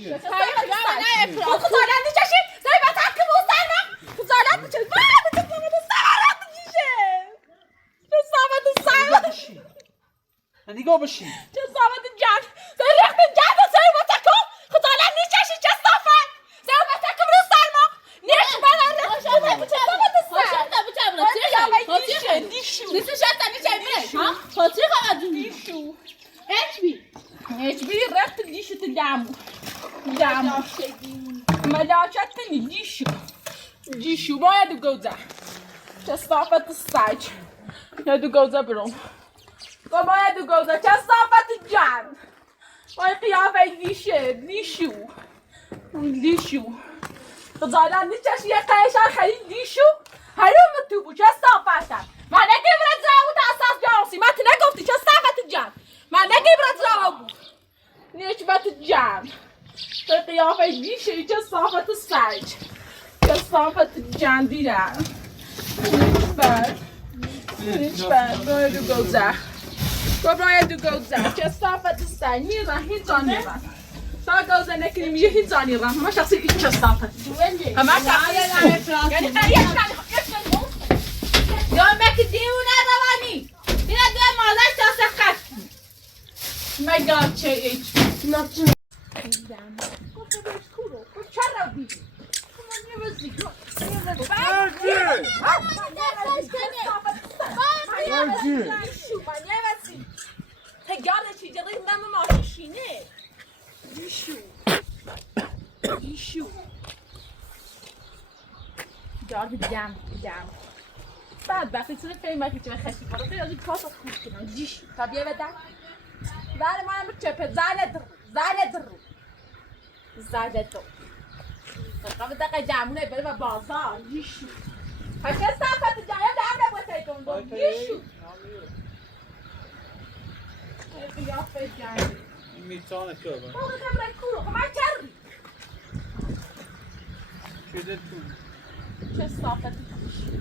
چیه؟ خجالت میکشی؟ زای بطر که بوستر خجالت میکشی؟ چه سمت میشه؟ چه سمت بشین نگاه بشین چه سمت جد زای رخت جد و زای بطکم خجالت میکشی چه صافت زای بطکم رو سرما نیش من رخت شده چه سمت سر دیشو HB رفت دیشو تو دامو ملاچت کنی دیشو باید گوزه چه صافت سایج باید گوزه برون باید گوزه چه صافت جان باید قیافه دیشو خجالت نیچش یه قیشن خیلی دیشو حروم تو بود چه صافتم من نگه برد زاو تا اساس بیارسی من تو نگفتی چه صافت جان من نگه برد زاو بود نشبت جان به قیافه دیشوی چه صافت سج چه صافت جان دیدم نشبت باید گوزه باید گوزه چه صافت سج نیرم هیچ جان نیرم تا گوزه نکنیم یه هیچ جان نیرم همه شخصی این چه صافت همه شخصی یعنی قریب یا مکی دیونه روانی اینا دو مازش تا سخت مگه چه ایچ نچه چرا بیدی بعد وقتی تو فیلم وقتی تو خشی پارو خیلی از این پاس خوش کنم دیشو تا بیا بدن زال ما هم چپه زال درو قبل دقیقه جمعونه بره و بازار دیشو هکه صافت جایم در نبوده دوندون دیشو قیافه جانی این میتانه که بابا بابا خبره کورو خب من کردی شده تو چه صافت دیشو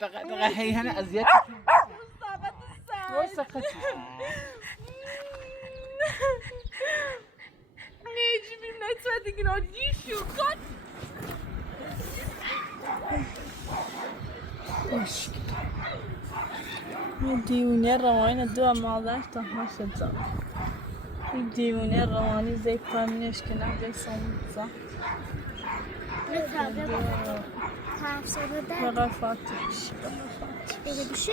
دقیقه هیهن اذیت وای سختی نجمیم نتوه دیگه را دیشو کن دیونه روانی دو مادر تا هشت زن دیونه روانی زی پامینش که نده سامزا بقى فاتش إذا بشي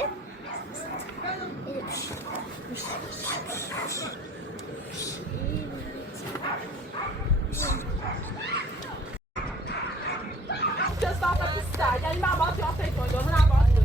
چه صافت سر یعنی من باید یا فکر کنم من باید